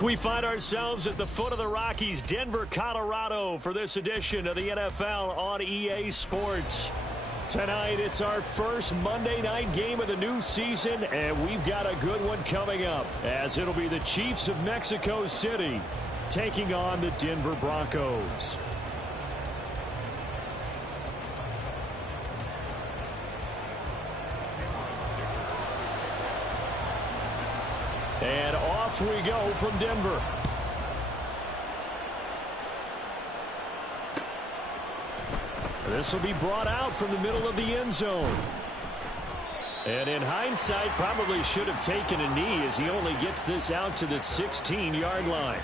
We find ourselves at the foot of the Rockies, Denver, Colorado, for this edition of the NFL on EA Sports. Tonight, it's our first Monday night game of the new season, and we've got a good one coming up, as it'll be the Chiefs of Mexico City taking on the Denver Broncos. And off we go from Denver. This will be brought out from the middle of the end zone. And in hindsight, probably should have taken a knee as he only gets this out to the 16-yard line.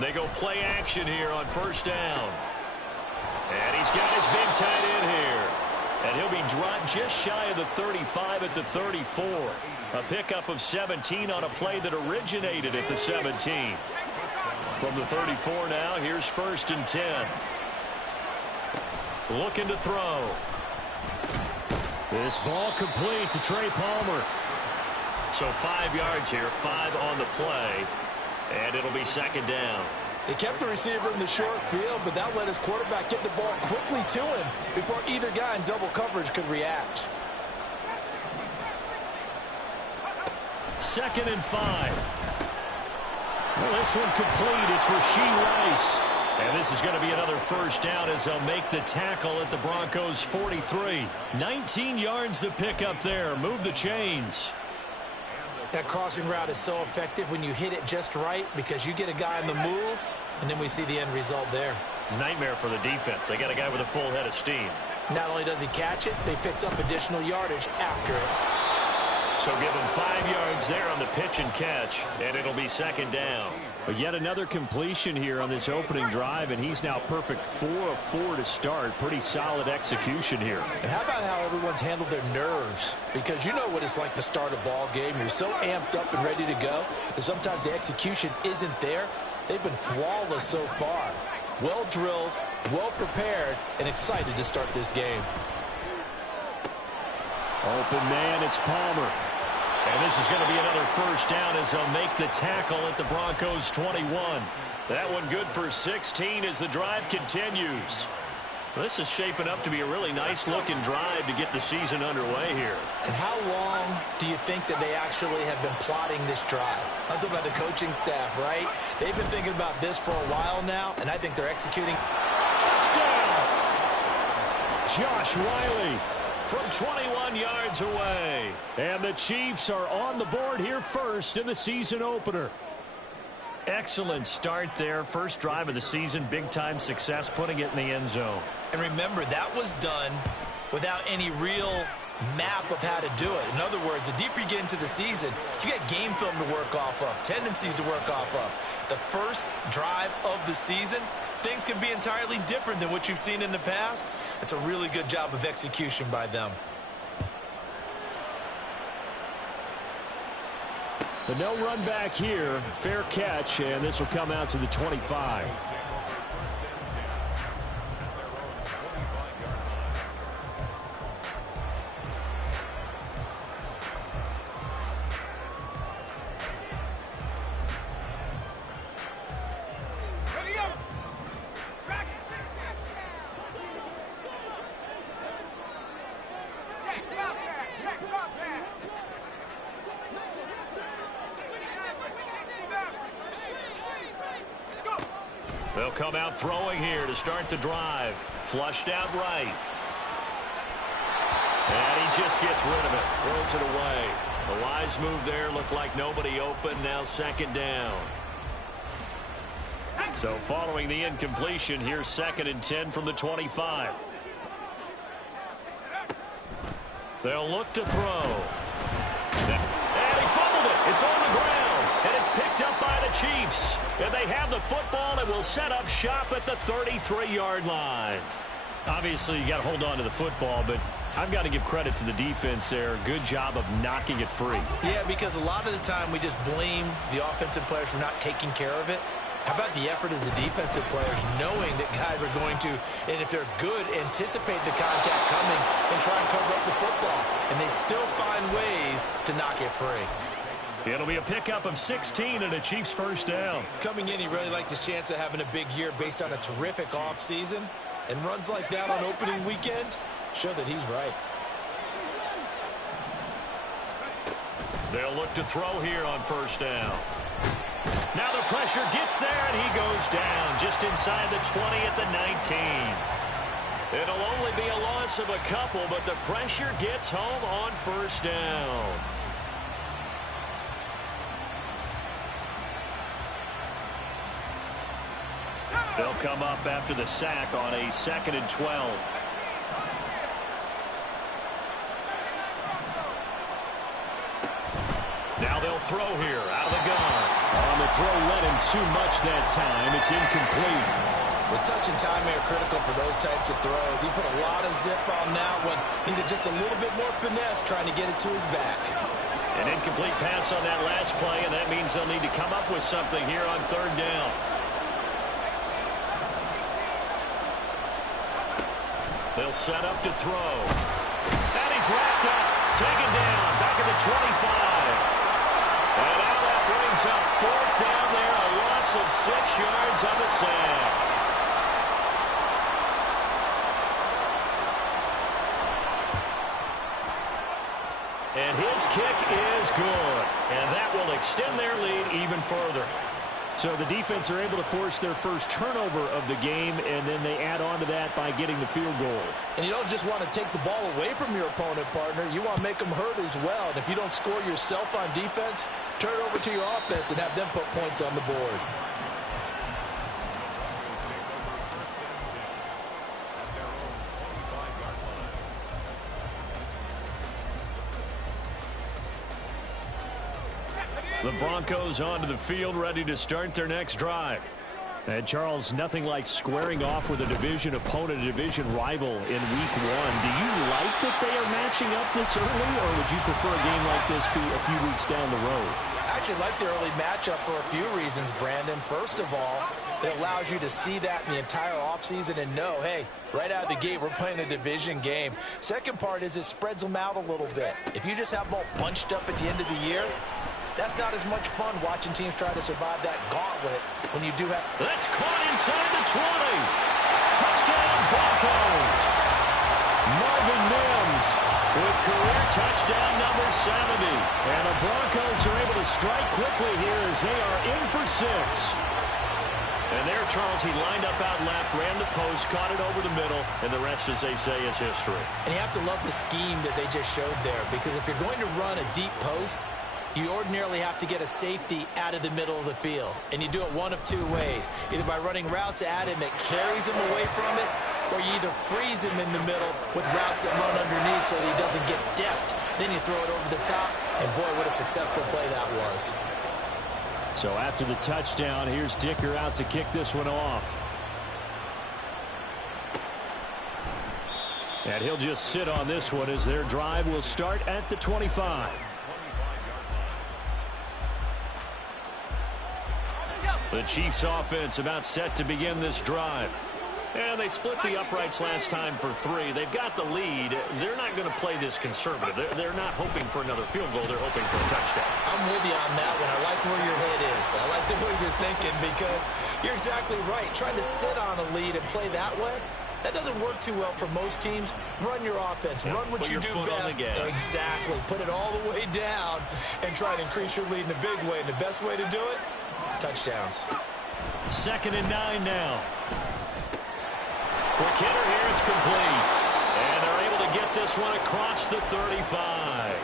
They go play action here on first down. And he's got his big tight end here. And he'll be dropped just shy of the 35 at the 34. A pickup of 17 on a play that originated at the 17. From the 34 now, here's 1st and 10. Looking to throw. This ball complete to Trey Palmer. So 5 yards here, 5 on the play. And it'll be 2nd down. They kept the receiver in the short field, but that let his quarterback get the ball quickly to him before either guy in double coverage could react. 2nd and 5. Well, this one complete. It's Rashee Rice. And this is going to be another first down as they'll make the tackle at the Broncos' 43. 19 yards to pick up there. Move the chains. That crossing route is so effective when you hit it just right because you get a guy on the move, and then we see the end result there. It's a nightmare for the defense. They got a guy with a full head of steam. Not only does he catch it, but he picks up additional yardage after it. So give him 5 yards there on the pitch and catch, and it'll be 2nd down. But yet another completion here on this opening drive, and he's now perfect 4 of 4 to start. Pretty solid execution here. And how about how everyone's handled their nerves? Because you know what it's like to start a ball game. You're so amped up and ready to go that sometimes the execution isn't there. They've been flawless so far. Well drilled, well prepared, and excited to start this game. Open man, it's Palmer. And this is going to be another first down as they'll make the tackle at the Broncos' 21. That one good for 16 as the drive continues. This is shaping up to be a really nice-looking drive to get the season underway here. And how long do you think that they actually have been plotting this drive? I'm talking about the coaching staff, right? They've been thinking about this for a while now, and I think they're executing. Touchdown! Josh Wiley from 21 yards away. And the Chiefs are on the board here first in the season opener. Excellent start there. First drive of the season. Big-time success putting it in the end zone. And remember, that was done without any real map of how to do it. In other words, the deeper you get into the season, you got game film to work off of, tendencies to work off of. The first drive of the season, things can be entirely different than what you've seen in the past. It's a really good job of execution by them. The no run back here, fair catch, and this will come out to the 25. They'll come out throwing here to start the drive. Flushed out right. And he just gets rid of it. Throws it away. A wise move there. Looked like nobody open. Now 2nd down. So following the incompletion, here's 2nd and 10 from the 25. They'll look to throw. And he fumbled it. It's on the ground. And it's picked up by the Chiefs. And they have the football and will set up shop at the 33-yard line. Obviously, you got to hold on to the football, but I've got to give credit to the defense there. Good job of knocking it free. Yeah, because a lot of the time we just blame the offensive players for not taking care of it. How about the effort of the defensive players knowing that guys are going to, and if they're good, anticipate the contact coming and try and cover up the football. And they still find ways to knock it free. It'll be a pickup of 16 and a Chiefs first down. Coming in, he really liked his chance of having a big year based on a terrific offseason. And runs like that on opening weekend show that he's right. They'll look to throw here on first down. Now the pressure gets there, and he goes down just inside the 20 at the 19. It'll only be a loss of a couple, but the pressure gets home on first down. They'll come up after the sack on a 2nd and 12. Now they'll throw here out of the gun. On the throw, led him too much that time. It's incomplete. Well, touch and timing are critical for those types of throws. He put a lot of zip on that one. Needed just a little bit more finesse trying to get it to his back. An incomplete pass on that last play, and that means they'll need to come up with something here on 3rd down. They'll set up to throw. And he's wrapped up. Taken down. Back at the 25. And now that brings up 4th down there. A loss of 6 yards on the sack. And his kick is good. And that will extend their lead even further. So the defense are able to force their first turnover of the game, and then they add on to that by getting the field goal. And you don't just want to take the ball away from your opponent, partner. You want to make them hurt as well. And if you don't score yourself on defense, turn it over to your offense and have them put points on the board. The Broncos onto the field, ready to start their next drive. And, Charles, nothing like squaring off with a division opponent, a division rival in Week 1. Do you like that they are matching up this early, or would you prefer a game like this be a few weeks down the road? I actually like the early matchup for a few reasons, Brandon. First of all, it allows you to see that in the entire offseason and know, hey, right out of the gate, we're playing a division game. Second part is it spreads them out a little bit. If you just have them all bunched up at the end of the year, that's not as much fun watching teams try to survive that gauntlet when you do have... That's caught inside the 20. Touchdown, Broncos. Marvin Mims with career touchdown number 70. And the Broncos are able to strike quickly here as they are in for 6. And there, Charles, he lined up out left, ran the post, caught it over the middle, and the rest, as they say, is history. And you have to love the scheme that they just showed there, because if you're going to run a deep post, you ordinarily have to get a safety out of the middle of the field. And you do it one of two ways. Either by running routes at him that carries him away from it, or you either freeze him in the middle with routes that run underneath so that he doesn't get depth. Then you throw it over the top, and boy, what a successful play that was. So after the touchdown, here's Dicker out to kick this one off. And he'll just sit on this one as their drive will start at the 25. The Chiefs offense about set to begin this drive. And they split the uprights last time for 3. They've got the lead. They're not going to play this conservative. They're not hoping for another field goal. They're hoping for a touchdown. I'm with you on that one. I like where your head is. I like the way you're thinking, because you're exactly right. Trying to sit on a lead and play that way, that doesn't work too well for most teams. Run your offense. Run what you do best. Exactly. Put it all the way down and try to increase your lead in a big way. And the best way to do it, touchdowns. 2nd and 9 now. Quick hitter here, it's complete. And they're able to get this one across the 35.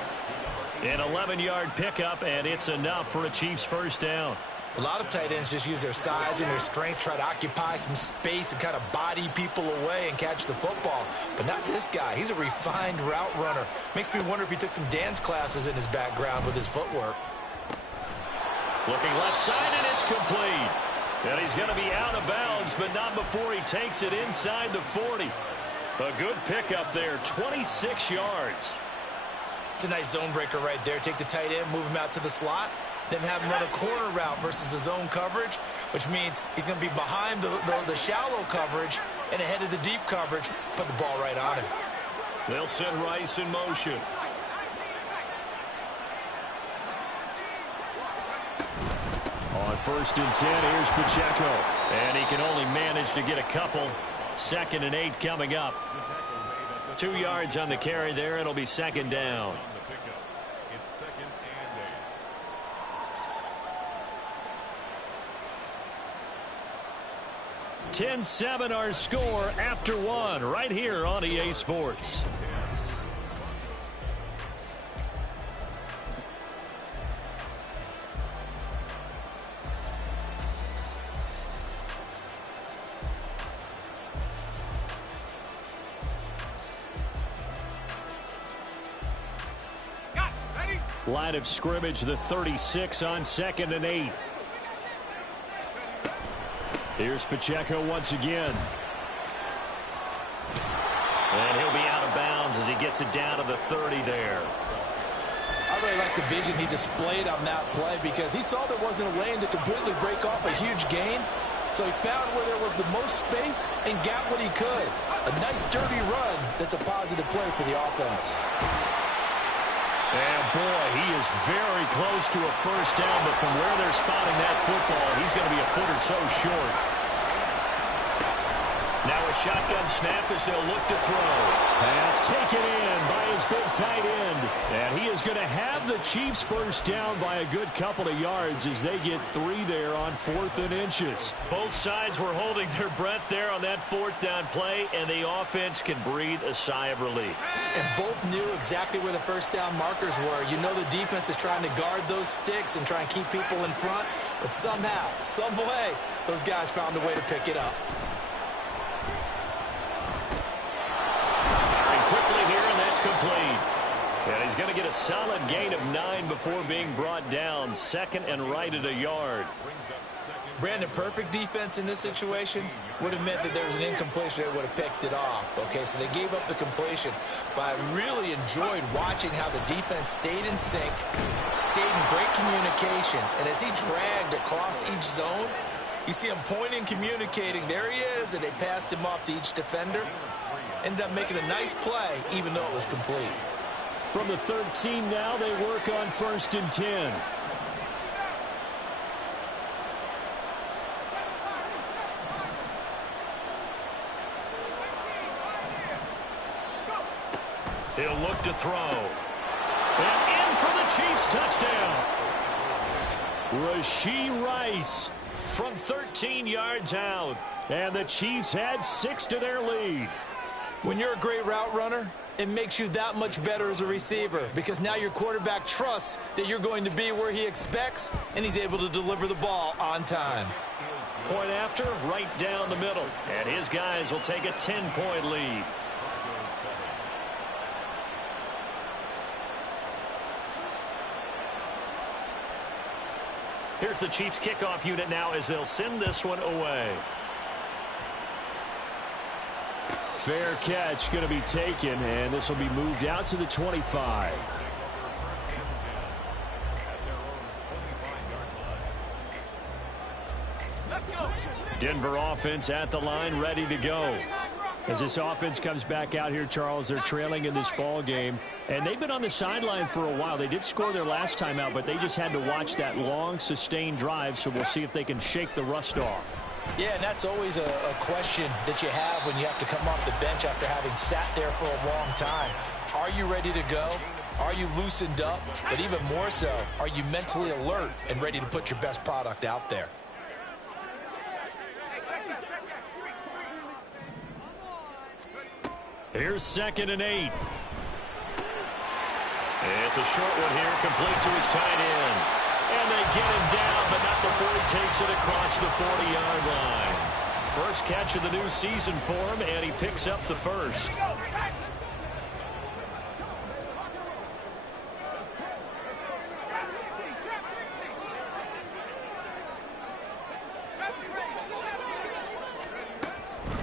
An 11-yard pickup, and it's enough for a Chiefs first down. A lot of tight ends just use their size and their strength, try to occupy some space and kind of body people away and catch the football. But not this guy. He's a refined route runner. Makes me wonder if he took some dance classes in his background with his footwork. Looking left side, and it's complete. And he's going to be out of bounds, but not before he takes it inside the 40. A good pickup there, 26 yards. It's a nice zone breaker right there. Take the tight end, move him out to the slot, then have him run a corner route versus the zone coverage, which means he's going to be behind the shallow coverage and ahead of the deep coverage. Put the ball right on him. They'll send Rice in motion. On 1st and 10, here's Pacheco. And he can only manage to get a couple. 2nd and 8 coming up. 2 yards on the carry there. It'll be 2nd down. 10-7 our score after 1 right here on EA Sports. Line of scrimmage, the 36 on 2nd and 8. Here's Pacheco once again. And he'll be out of bounds as he gets it down to the 30 there. I really like the vision he displayed on that play because he saw there wasn't a lane to completely break off a huge gain. So he found where there was the most space and got what he could. A nice dirty run that's a positive play for the offense. And boy, he is very close to a 1st down, but from where they're spotting that football, he's going to be a foot or so short. Now a shotgun snap as they'll look to throw. Pass taken in by his big tight end. And he is going to have the Chiefs 1st down by a good couple of yards as they get 3 there on 4th and inches. Both sides were holding their breath there on that 4th down play, and the offense can breathe a sigh of relief. And both knew exactly where the 1st down markers were. You know the defense is trying to guard those sticks and try and keep people in front, but somehow, some way, those guys found a way to pick it up. Complete. And he's going to get a solid gain of 9 before being brought down. 2nd and right at a yard. Brandon, perfect defense in this situation would have meant that there was an incompletion that would have picked it off. Okay, so they gave up the completion. But I really enjoyed watching how the defense stayed in sync, stayed in great communication. And as he dragged across each zone, you see him pointing, communicating. There he is, and they passed him off to each defender. Ended up making a nice play, even though it was complete. From the 13 now, they work on 1st and 10. He'll look to throw. And in for the Chiefs touchdown. Rashee Rice from 13 yards out. And the Chiefs had 6 to their lead. When you're a great route runner, it makes you that much better as a receiver because now your quarterback trusts that you're going to be where he expects, and he's able to deliver the ball on time. Point after, right down the middle. And his guys will take a 10-point lead. Here's the Chiefs kickoff unit now as they'll send this one away. Fair catch going to be taken, and this will be moved out to the 25. Denver offense at the line, ready to go. As this offense comes back out here, Charles, they're trailing in this ball game, and they've been on the sideline for a while. They did score their last time out, but they just had to watch that long, sustained drive, so we'll see if they can shake the rust off. Yeah, and that's always a question that you have when you have to come off the bench after having sat there for a long time. Are you ready to go? Are you loosened up? But even more so, are you mentally alert and ready to put your best product out there? Here's 2nd and 8. It's a short one here, complete to his tight end. And they get him down, but not before he takes it across the 40-yard line. First catch of the new season for him, and he picks up the 1st.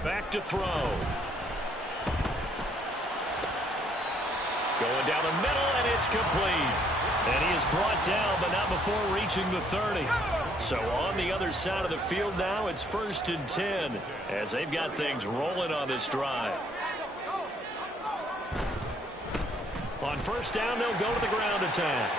Back to throw. down the middle, and it's complete. And he is brought down, but not before reaching the 30. So on the other side of the field now, it's 1st and 10 as they've got things rolling on this drive. On 1st down, they'll go to the ground attack.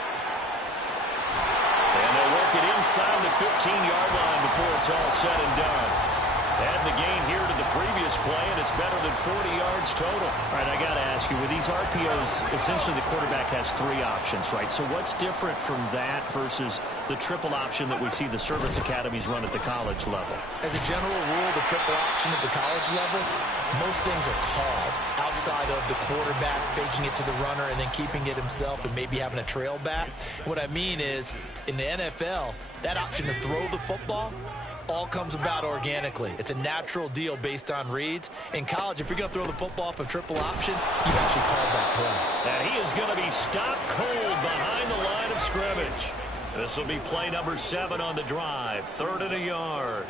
And they'll work it inside the 15-yard line before it's all said and done. Add the gain here to the previous play, and it's better than 40 yards total. All right, I got to ask you, with these RPOs, essentially the quarterback has 3 options, right? So what's different from that versus the triple option that we see the service academies run at the college level? As a general rule, the triple option at the college level, most things are called outside of the quarterback faking it to the runner and then keeping it himself and maybe having a trail back. What I mean is, in the NFL, that option to throw the football all comes about organically. It's a natural deal based on reads. In college, if you're going to throw the football for triple option, you've actually called that play. And he is going to be stopped cold behind the line of scrimmage. This will be play number 7 on the drive. 3rd and a yard.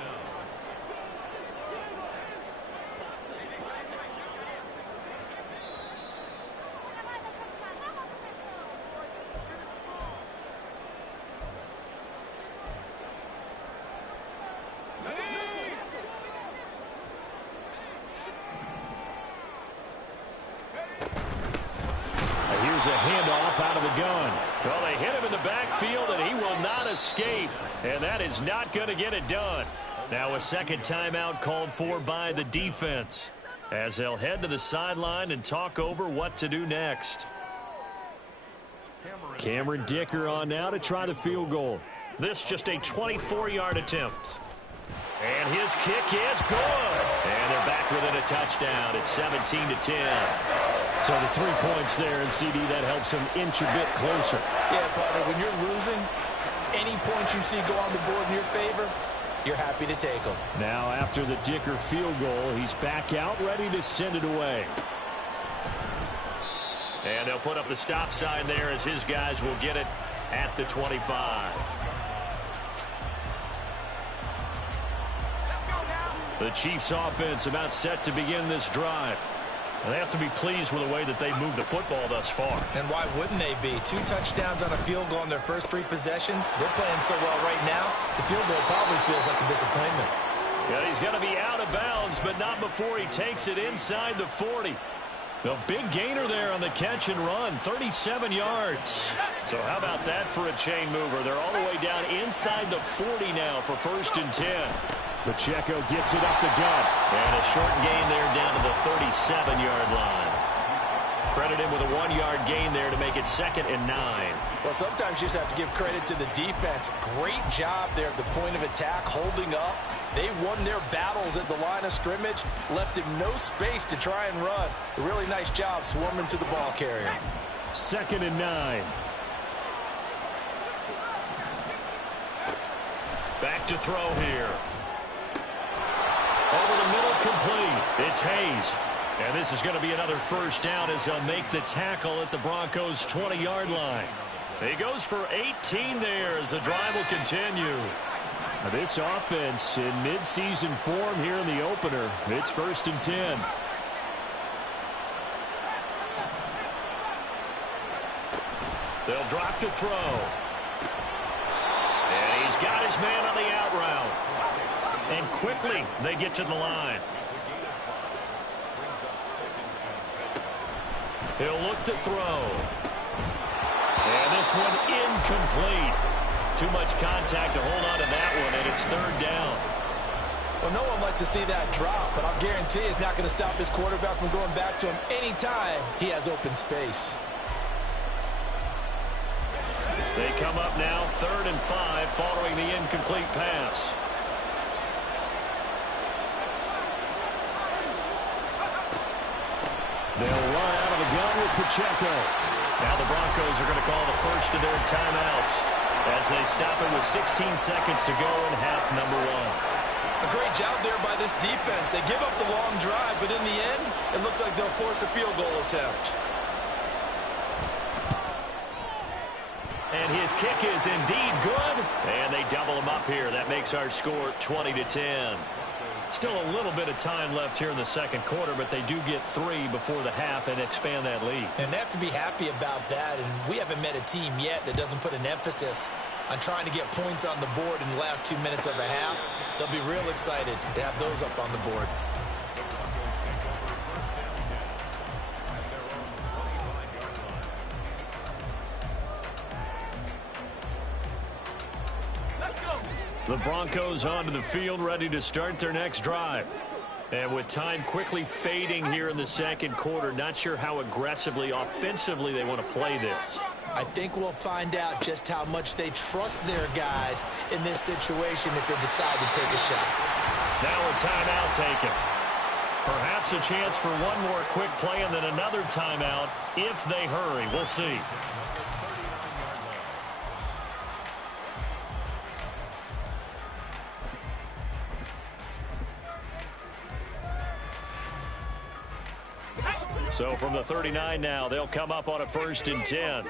A handoff out of the gun. Well, they hit him in the backfield, and he will not escape. And that is not going to get it done. Now a second timeout called for by the defense as they'll head to the sideline and talk over what to do next. Cameron Dicker on now to try the field goal. This just a 24-yard attempt. And his kick is good. And they're back within a touchdown. It's 17-10. So the 3 points there, and CD, that helps him inch a bit closer. Yeah, partner, when you're losing, any points you see go on the board in your favor, you're happy to take them. Now after the Dicker field goal, he's back out ready to send it away. And they'll put up the stop sign there as his guys will get it at the 25. The Chiefs offense about set to begin this drive. They have to be pleased with the way that they've moved the football thus far. And why wouldn't they be? 2 touchdowns on a field goal in their first 3 possessions. They're playing so well right now, the field goal probably feels like a disappointment. Yeah, he's going to be out of bounds, but not before he takes it inside the 40. The big gainer there on the catch and run, 37 yards. So how about that for a chain mover? They're all the way down inside the 40 now for 1st and 10. Pacheco gets it up the gut. And a short gain there down to the 37-yard line. Credit him with a 1-yard gain there to make it 2nd and 9. Well, sometimes you just have to give credit to the defense. Great job there at the point of attack, holding up. They won their battles at the line of scrimmage, left him no space to try and run. A really nice job swarming to the ball carrier. 2nd and 9. Back to throw here. Over the middle, complete. It's Hayes. And this is going to be another 1st down as they'll make the tackle at the Broncos' 20-yard line. He goes for 18 there as the drive will continue. Now this offense in mid-season form here in the opener. It's 1st and 10. They'll drop to throw. And he's got his man on the out route. And quickly they get to the line. He'll look to throw. And this one incomplete. Too much contact to hold on to that one, and it's 3rd down. Well, no one likes to see that drop, but I'll guarantee it's not going to stop his quarterback from going back to him anytime he has open space. They come up now 3rd and 5 following the incomplete pass. They'll run out of the gun with Pacheco. Now the Broncos are going to call the first of their timeouts as they stop it with 16 seconds to go in half number 1. A great job there by this defense. They give up the long drive, but in the end, it looks like they'll force a field goal attempt. And his kick is indeed good. And they double him up here. That makes our score 20-10. Still a little bit of time left here in the second quarter, but they do get 3 before the half and expand that lead. And they have to be happy about that, and we haven't met a team yet that doesn't put an emphasis on trying to get points on the board in the last 2 minutes of a half. They'll be real excited to have those up on the board. The Broncos onto the field, ready to start their next drive. And with time quickly fading here in the second quarter, not sure how aggressively, offensively they want to play this. I think we'll find out just how much they trust their guys in this situation if they decide to take a shot. Now a timeout taken. Perhaps a chance for one more quick play and then another timeout if they hurry. We'll see. So from the 39 now, they'll come up on a 1st and 10.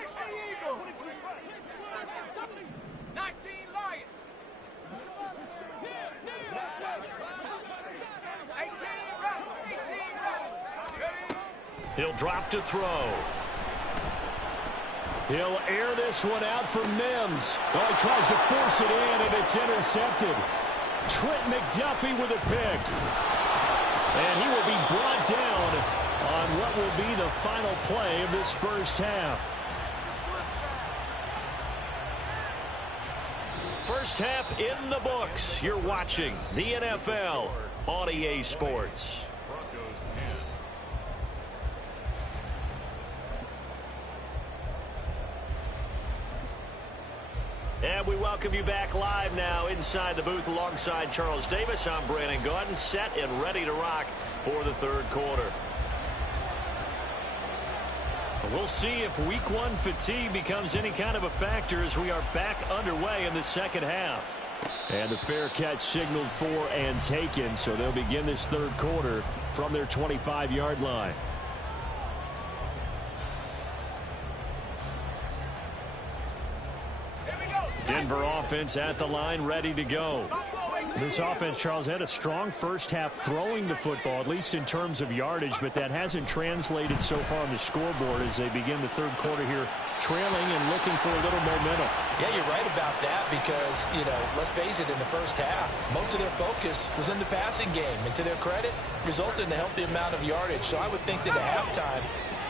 He'll drop to throw. He'll air this one out for Mims. Oh, he tries to force it in, and it's intercepted. Trent McDuffie with a pick. And he will be brought down on what will be the final play of this first half. First half in the books. You're watching the NFL on EA Sports. And we welcome you back live now inside the booth alongside Charles Davis. I'm Brandon Gaudin, set and ready to rock for the third quarter. We'll see if week 1 fatigue becomes any kind of a factor as we are back underway in the second half. And the fair catch signaled for and taken, so they'll begin this third quarter from their 25-yard line. Denver offense at the line, ready to go. This offense, Charles, had a strong first half throwing the football, at least in terms of yardage, but that hasn't translated so far on the scoreboard as they begin the third quarter here, trailing and looking for a little momentum. Yeah, you're right about that because, let's face it, in the first half, most of their focus was in the passing game. And to their credit, resulted in a healthy amount of yardage. So I would think that at halftime,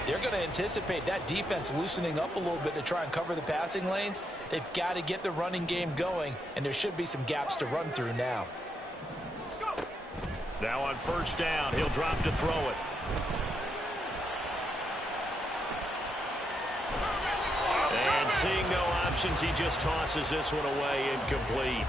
they're going to anticipate that defense loosening up a little bit to try and cover the passing lanes. They've got to get the running game going, and there should be some gaps to run through now. Now on first down, he'll drop to throw it. And seeing no options, he just tosses this one away, incomplete.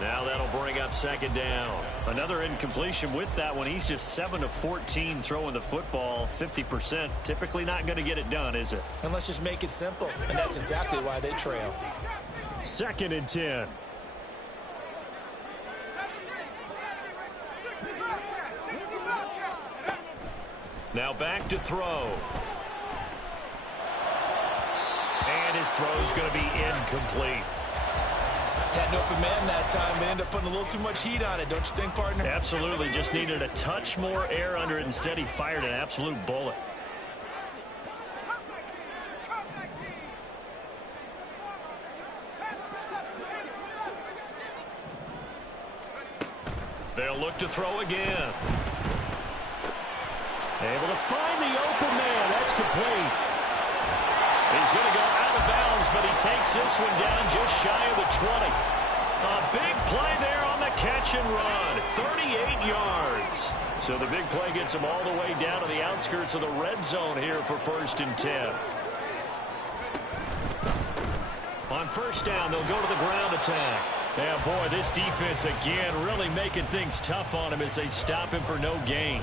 Now that'll bring up second down. Another incompletion with that one. He's just 7 of 14 throwing the football, 50%. Typically not going to get it done, is it? And let's just make it simple. And that's exactly why they trail. 2nd and 10. Now back to throw. And his throw's going to be incomplete. Had an open man that time, but ended up putting a little too much heat on it, don't you think, partner? Absolutely. Just needed a touch more air under it. Instead, he fired an absolute bullet. They'll look to throw again. Able to find the open man. That's complete. He's going to go out of bounds, but he takes this one down just shy of the 20. A big play there on the catch and run. 38 yards. So the big play gets him all the way down to the outskirts of the red zone here for 1st and 10. On first down, they'll go to the ground attack. Yeah, boy, this defense again really making things tough on him as they stop him for no gain.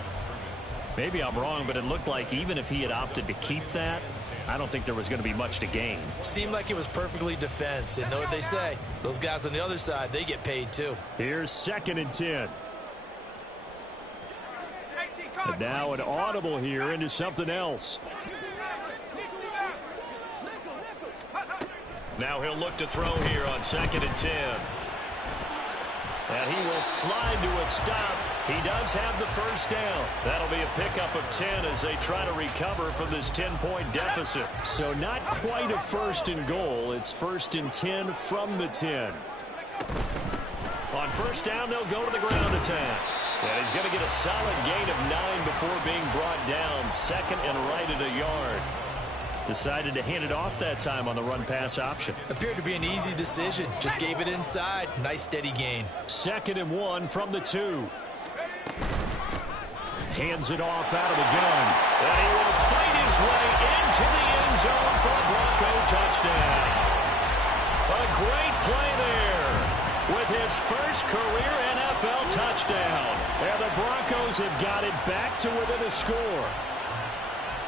Maybe I'm wrong, but it looked like even if he had opted to keep that, I don't think there was going to be much to gain. Seemed like it was perfectly defense. And know what they say? Those guys on the other side, they get paid too. Here's 2nd and 10. And now an audible here into something else. Now he'll look to throw here on 2nd and 10. And he will slide to a stop. He does have the first down. That'll be a pickup of 10 as they try to recover from this 10-point deficit. So not quite a first and goal. It's first and 10 from the 10. On first down, they'll go to the ground attack. And he's going to get a solid gain of 9 before being brought down. Second and right at a yard. Decided to hand it off that time on the run-pass option. Appeared to be an easy decision. Just gave it inside. Nice steady gain. Second and 1 from the 2. Hands it off out of the gun. And he will fight his way into the end zone for a Bronco touchdown. A great play there with his first career NFL touchdown. And the Broncos have got it back to within a score.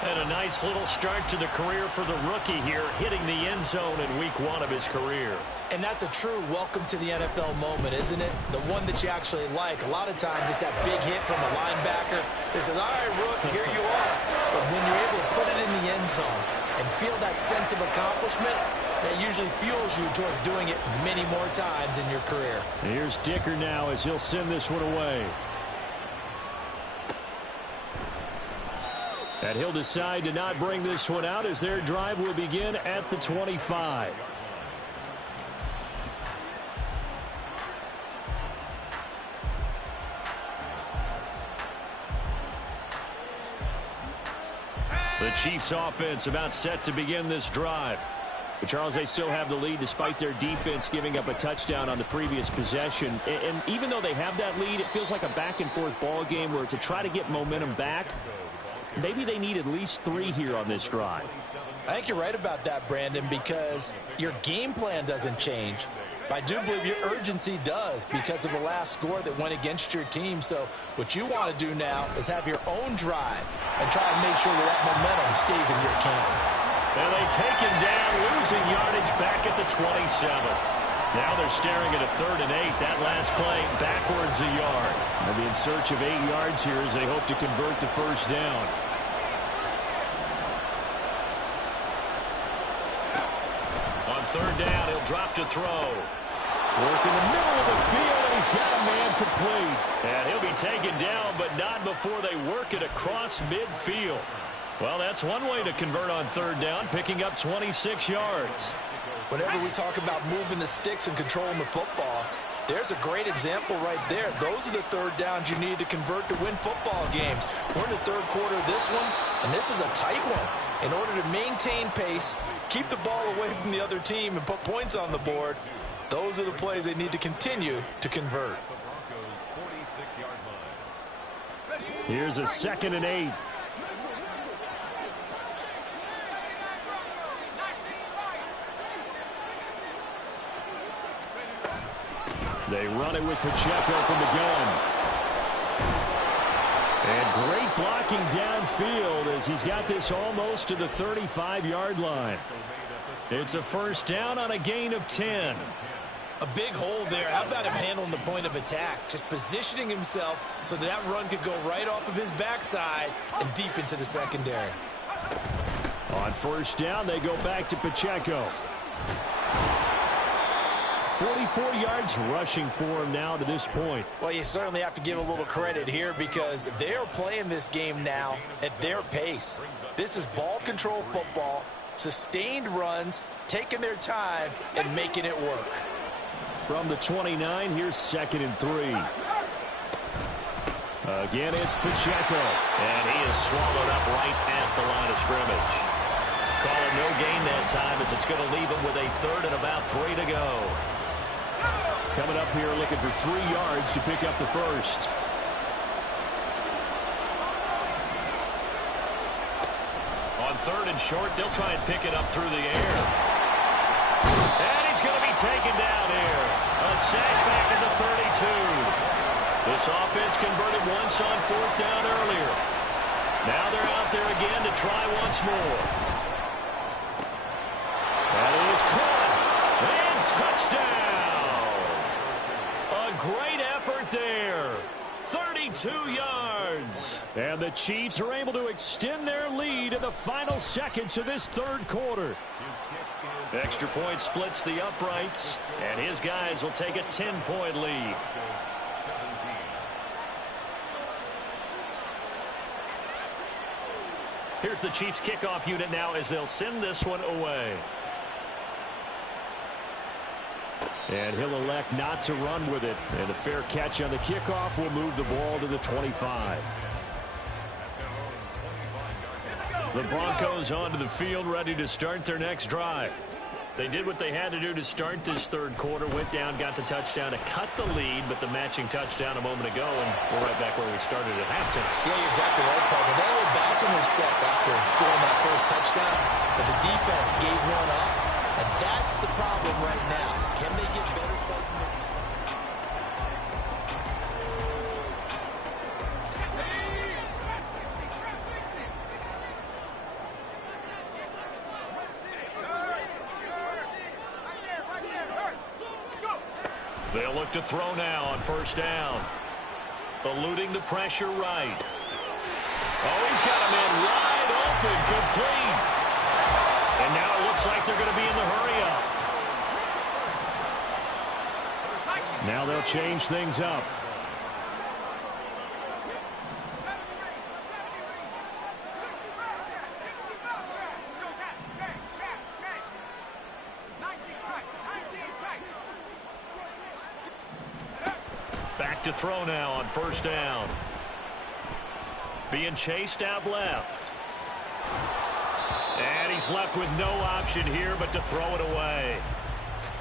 And a nice little start to the career for the rookie here, hitting the end zone in week 1 of his career. And that's a true welcome to the NFL moment, isn't it? The one that you actually like. A lot of times it's that big hit from a linebacker that says, all right, Rook, here you are. But when you're able to put it in the end zone and feel that sense of accomplishment, that usually fuels you towards doing it many more times in your career. Here's Dicker now as he'll send this one away. And he'll decide to not bring this one out as their drive will begin at the 25. The Chiefs offense about set to begin this drive. But Charles, they still have the lead despite their defense giving up a touchdown on the previous possession. And even though they have that lead, it feels like a back-and-forth ball game where to try to get momentum back, maybe they need at least 3 here on this drive. I think you're right about that, Brandon, because your game plan doesn't change. I do believe your urgency does because of the last score that went against your team. So what you want to do now is have your own drive and try to make sure that momentum stays in your camp. And they take him down, losing yardage back at the 27. Now they're staring at a 3rd and 8. That last play backwards a yard. They'll be in search of 8 yards here as they hope to convert the first down. On 3rd down, he'll drop to throw. Work in the middle of the field, and he's got a man complete. And he'll be taken down, but not before they work it across midfield. Well, that's one way to convert on 3rd down, picking up 26 yards. Whenever we talk about moving the sticks and controlling the football, there's a great example right there. Those are the 3rd downs you need to convert to win football games. We're in the 3rd quarter of this one, and this is a tight one. In order to maintain pace, keep the ball away from the other team, and put points on the board, those are the plays they need to continue to convert. Here's a 2nd and 8. They run it with Pacheco from the gun. And great blocking downfield as he's got this almost to the 35-yard line. It's a first down on a gain of 10. A big hole there. How about him handling the point of attack? Just positioning himself so that run could go right off of his backside and deep into the secondary. On first down, they go back to Pacheco. 44 yards rushing for him now to this point. Well, you certainly have to give a little credit here because they're playing this game now at their pace. This is ball control football, sustained runs, taking their time, and making it work. From the 29, here's 2nd and 3. Again, it's Pacheco. And he is swallowed up right at the line of scrimmage. Call it no gain that time as it's going to leave him with a 3rd and about 3 to go. Coming up here looking for 3 yards to pick up the first. On 3rd and short, they'll try and pick it up through the air. And he's going to be taken down here. A sack back at the 32. This offense converted once on 4th down earlier. Now they're out there again to try once more. That is caught. And touchdown. A great effort there. 32 yards. And the Chiefs are able to extend their lead in the final seconds of this 3rd quarter. Extra point splits the uprights, and his guys will take a 10-point lead. Here's the Chiefs kickoff unit now as they'll send this one away. And he'll elect not to run with it. And a fair catch on the kickoff will move the ball to the 25. The Broncos onto the field, ready to start their next drive. They did what they had to do to start this third quarter. Went down, got the touchdown to cut the lead, but the matching touchdown a moment ago, and we're right back where we started at halftime. Yeah, you're exactly right, partner. They had a little bounce in their step after scoring that first touchdown, but the defense gave one up, and that's the problem right now. Can they get better play from the... They'll look to throw now on first down. Eluding the pressure right. Oh, he's got him in wide open, complete. And now it looks like they're going to be in the hurry-up. Now they'll change things up. Back to throw now on first down. Being chased out left. And he's left with no option here but to throw it away.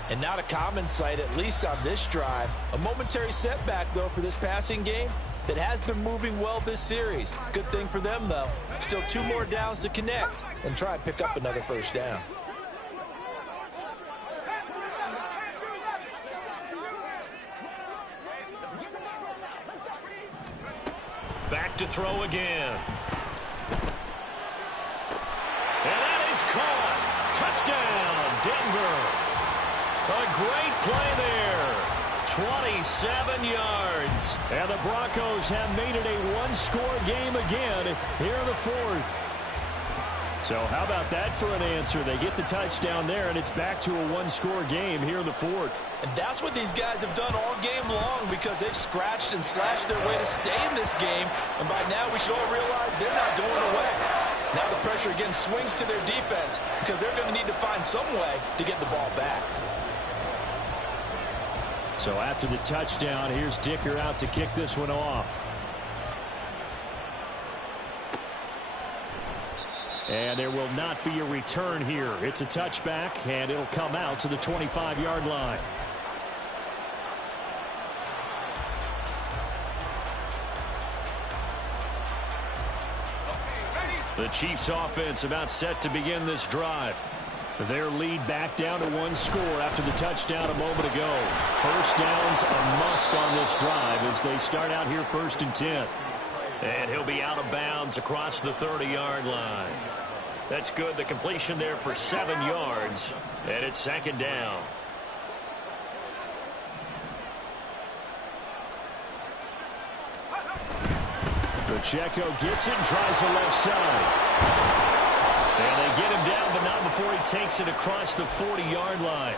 And not a common sight, at least on this drive. A momentary setback, though, for this passing game that has been moving well this series. Good thing for them, though. Still 2 more downs to connect and try and pick up another first down. Back to throw again. And that is caught. Touchdown, Denver. A great play there. 27 yards. And the Broncos have made it a one-score game again here in the fourth. So how about that for an answer? They get the touchdown there, and it's back to a one-score game here in the fourth. And that's what these guys have done all game long because they've scratched and slashed their way to stay in this game. And by now we should all realize they're not going away. Now the pressure again swings to their defense because they're going to need to find some way to get the ball back. So after the touchdown, here's Dicker out to kick this one off. And there will not be a return here. It's a touchback, and it'll come out to the 25-yard line. The Chiefs offense about set to begin this drive. Their lead back down to 1 score after the touchdown a moment ago. First down's a must on this drive as they start out here 1st and 10. And he'll be out of bounds across the 30-yard line. That's good. The completion there for 7 yards. And it's 2nd down. Pacheco gets it and tries the left side. And they get him down, but not before he takes it across the 40-yard line.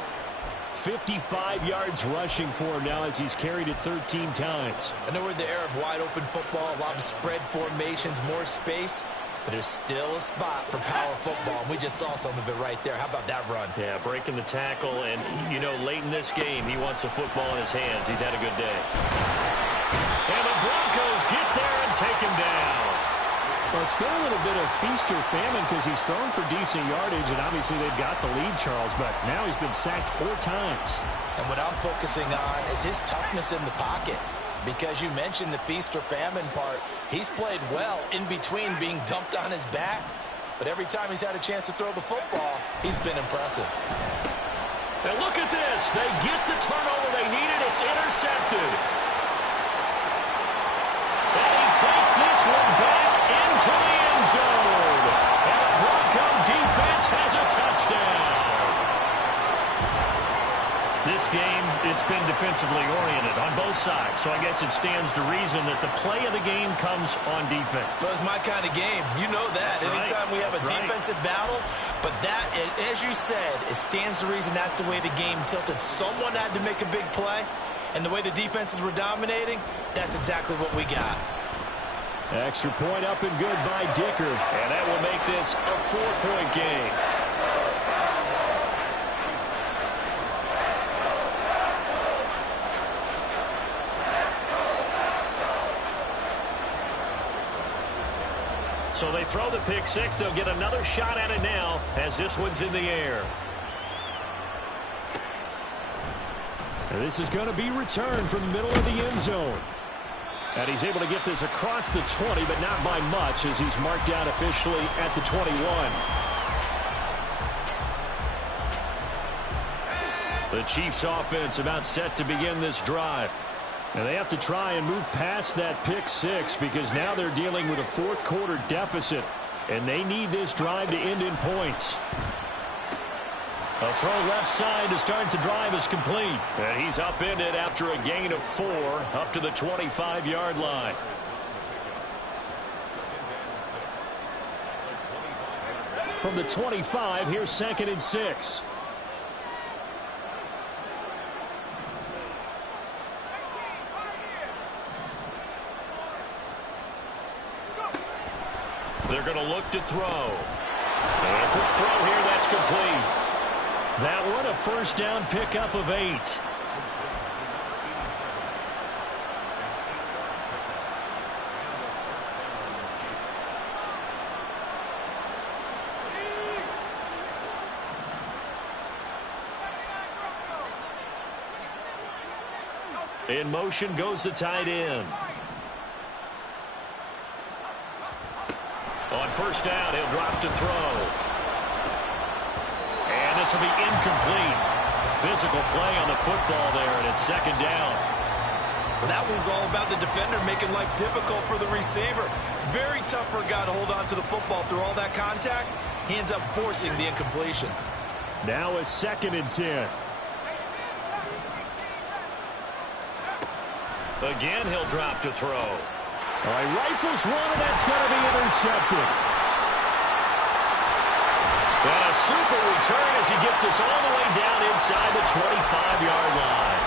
55 yards rushing for him now as he's carried it 13 times. I know we're in the era of wide-open football, a lot of spread formations, more space, but there's still a spot for power football, and we just saw some of it right there. How about that run? Yeah, breaking the tackle, and, you know, late in this game, he wants the football in his hands. He's had a good day. And the Broncos get there and take him down. Well, it's been a little bit of feast or famine because he's thrown for decent yardage, and obviously they've got the lead, Charles, but now he's been sacked 4 times. And what I'm focusing on is his toughness in the pocket. Because you mentioned the feast or famine part, he's played well in between being dumped on his back. But every time he's had a chance to throw the football, he's been impressive. And look at this. They get the turnover they needed. It's intercepted. And he takes this one back into the end zone. And the Bronco defense has a touchdown. This game, it's been defensively oriented on both sides, so I guess it stands to reason that the play of the game comes on defense. So it's my kind of game. You know that. That's Anytime right. we have a That's defensive battle, but that, as you said, it stands to reason that's the way the game tilted. Someone had to make a big play, and the way the defenses were dominating, that's exactly what we got. Extra point up and good by Dicker, and that will make this a 4-point game. So they throw the pick six. They'll get another shot at it now as this one's in the air. And this is going to be returned from the middle of the end zone. And he's able to get this across the 20, but not by much as he's marked down officially at the 21. The Chiefs offense about set to begin this drive. And they have to try and move past that pick six because now they're dealing with a fourth-quarter deficit, and they need this drive to end in points. A throw left side to start the drive is complete. And he's upended after a gain of 4 up to the 25-yard line. From the 25, here's 2nd and 6. They're going to look to throw. And a quick throw here, that's complete. That one, a first down pickup of 8. In motion goes the tight end. On first down, he'll drop to throw. And this will be incomplete. Physical play on the football there, and it's 2nd down. Well, that one's all about the defender making life difficult for the receiver. Very tough for a guy to hold on to the football through all that contact. He ends up forcing the incompletion. Now a 2nd and 10. Again, he'll drop to throw. All right, rifles one, and that's going to be intercepted. And a super return as he gets us all the way down inside the 25-yard line.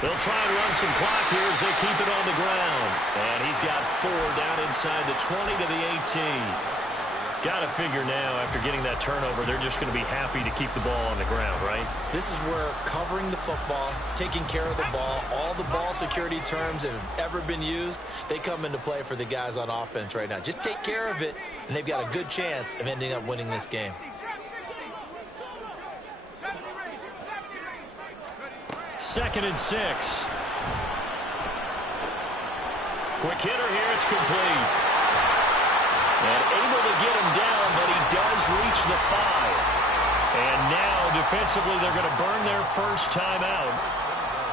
They'll try and run some clock here as they keep it on the ground. And he's got 4 down inside the 20 to the 18. Got to figure now, after getting that turnover, they're just going to be happy to keep the ball on the ground, right? This is where covering the football, taking care of the ball, all the ball security terms that have ever been used, they come into play for the guys on offense right now. Just take care of it, and they've got a good chance of ending up winning this game. 2nd and 6. Quick hitter here, it's complete. And able to get him down, but he does reach the 5. And now, defensively, they're going to burn their first time out.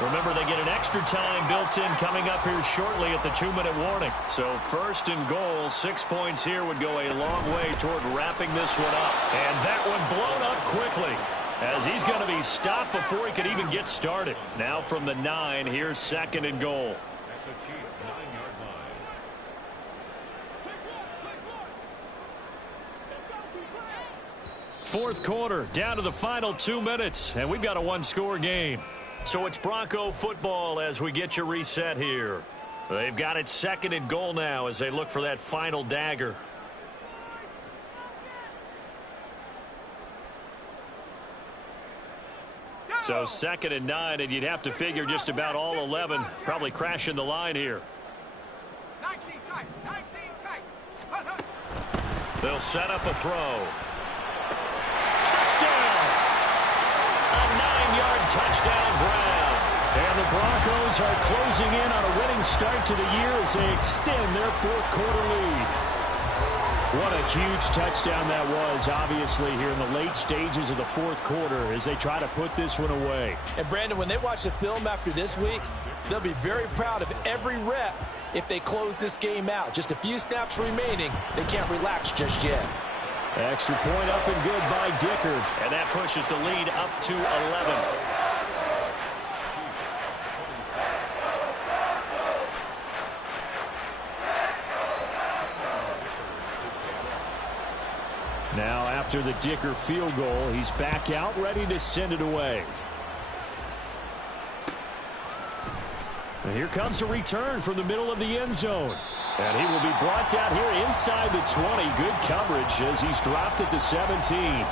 Remember, they get an extra time built in coming up here shortly at the 2-minute warning. So 1st and goal, 6 points here would go a long way toward wrapping this one up. And that one blown up quickly, as he's going to be stopped before he could even get started. Now from the 9, here's 2nd and goal. At the Chiefs' 9-yard line. 4th quarter, down to the final 2 minutes, and we've got a 1-score game. So it's Bronco football as we get you reset here. They've got it 2nd and goal now as they look for that final dagger. So 2nd and 9, and you'd have to figure just about all 11 probably crashing the line here. They'll set up a throw. Touchdown! A 9-yard touchdown grab. And the Broncos are closing in on a winning start to the year as they extend their 4th quarter lead. What a huge touchdown that was, obviously, here in the late stages of the fourth quarter as they try to put this one away. And, Brandon, when they watch the film after this week, they'll be very proud of every rep if they close this game out. Just a few snaps remaining. They can't relax just yet. Extra point up and good by Dicker. And that pushes the lead up to 11. Now, after the Dicker field goal, he's back out, ready to send it away. And here comes a return from the middle of the end zone. And he will be brought down here inside the 20. Good coverage as he's dropped at the 17.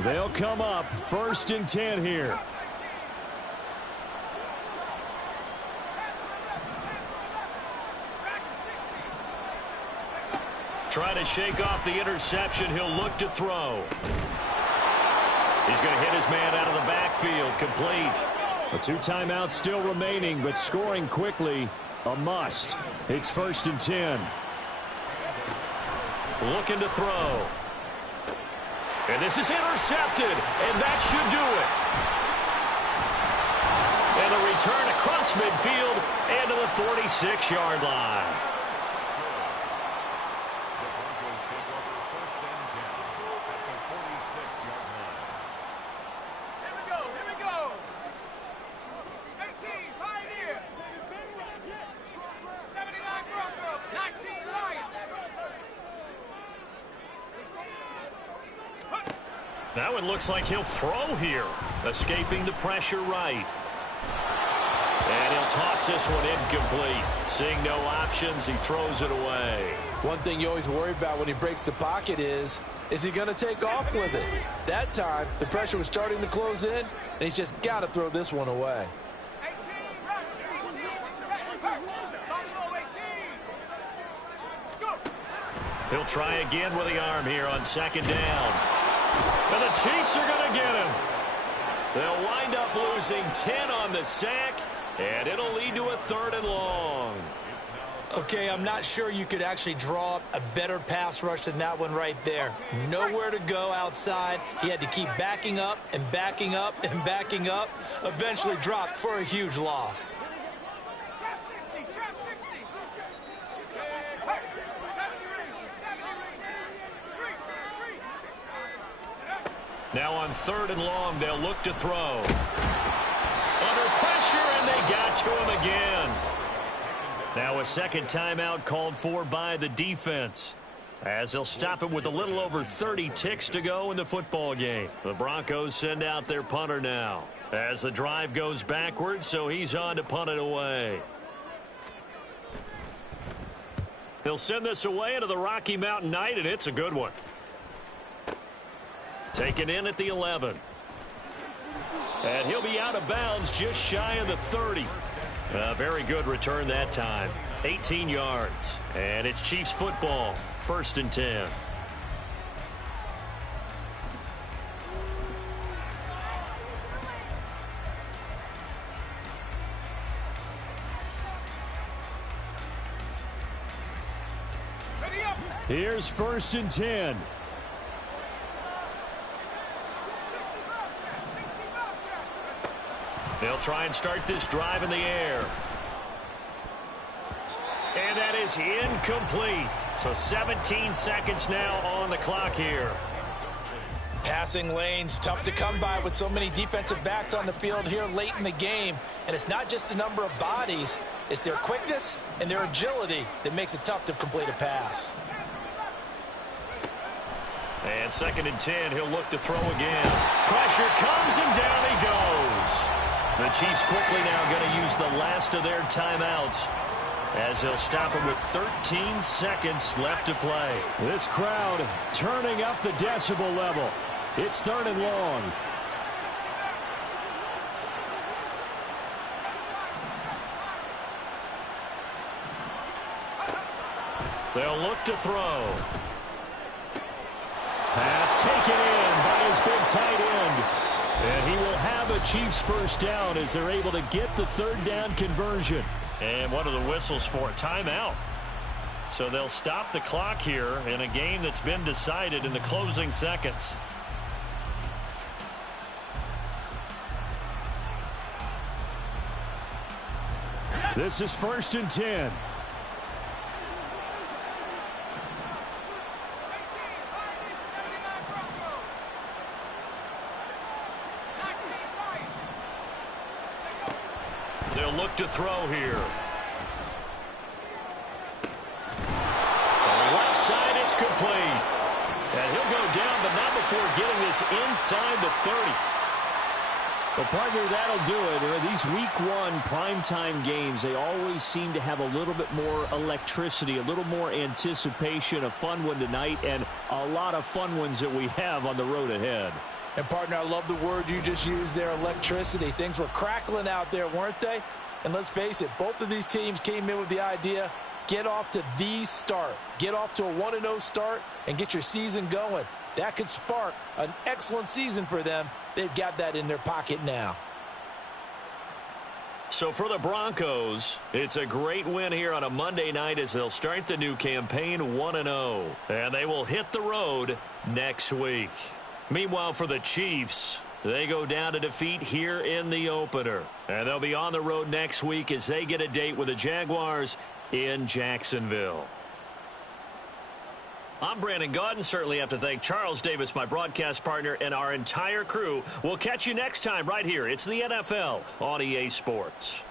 They'll come up 1st and 10 here. Trying to shake off the interception. He'll look to throw. He's going to hit his man out of the backfield. Complete. A 2 timeouts still remaining, but scoring quickly, a must. It's 1st and 10. Looking to throw. And this is intercepted, and that should do it. And a return across midfield and to the 46-yard line. That one looks like he'll throw here. Escaping the pressure right. And he'll toss this one incomplete. Seeing no options, he throws it away. One thing you always worry about when he breaks the pocket is he going to take off with it? That time, the pressure was starting to close in, and he's just got to throw this one away. He'll try again with the arm here on 2nd down. And the Chiefs are going to get him. They'll wind up losing 10 on the sack, and it'll lead to a 3rd and long. Okay, I'm not sure you could actually draw up a better pass rush than that one right there. Nowhere to go outside. He had to keep backing up and backing up and backing up. Eventually dropped for a huge loss. Now on 3rd and long, they'll look to throw. Under pressure, and they got to him again. Now a 2nd timeout called for by the defense, as they'll stop it with a little over 30 ticks to go in the football game. The Broncos send out their punter now, as the drive goes backwards, so he's on to punt it away. He'll send this away into the Rocky Mountain Night, and it's a good one. Taken in at the 11. And he'll be out of bounds just shy of the 30. A very good return that time. 18 yards. And it's Chiefs football. 1st and 10. Here's 1st and 10. They'll try and start this drive in the air. And that is incomplete. So 17 seconds now on the clock here. Passing lanes, tough to come by with so many defensive backs on the field here late in the game. And it's not just the number of bodies, it's their quickness and their agility that makes it tough to complete a pass. And 2nd and 10, he'll look to throw again. Pressure comes and down he goes. The Chiefs quickly now going to use the last of their timeouts, as they'll stop him with 13 seconds left to play. This crowd turning up the decibel level. It's 3rd and long. They'll look to throw. Pass taken in by his big tight end. And he will have a Chiefs first down as they're able to get the third down conversion. And what are the whistles for? Timeout. So they'll stop the clock here in a game that's been decided in the closing seconds. This is 1st and 10. They'll look to throw here. So left side, it's complete. And he'll go down, but not before getting this inside the 30. Well, partner, that'll do it. These week one primetime games, they always seem to have a little bit more electricity, a little more anticipation. A fun one tonight, and a lot of fun ones that we have on the road ahead. And, partner, I love the word you just used there, electricity. Things were crackling out there, weren't they? And let's face it, both of these teams came in with the idea, get off to the start. Get off to a 1-0 start and get your season going. That could spark an excellent season for them. They've got that in their pocket now. So for the Broncos, it's a great win here on a Monday night as they'll start the new campaign 1-0. And they will hit the road next week. Meanwhile, for the Chiefs, they go down to defeat here in the opener. And they'll be on the road next week as they get a date with the Jaguars in Jacksonville. I'm Brandon Gaudin. Certainly have to thank Charles Davis, my broadcast partner, and our entire crew. We'll catch you next time right here. It's the NFL on EA Sports.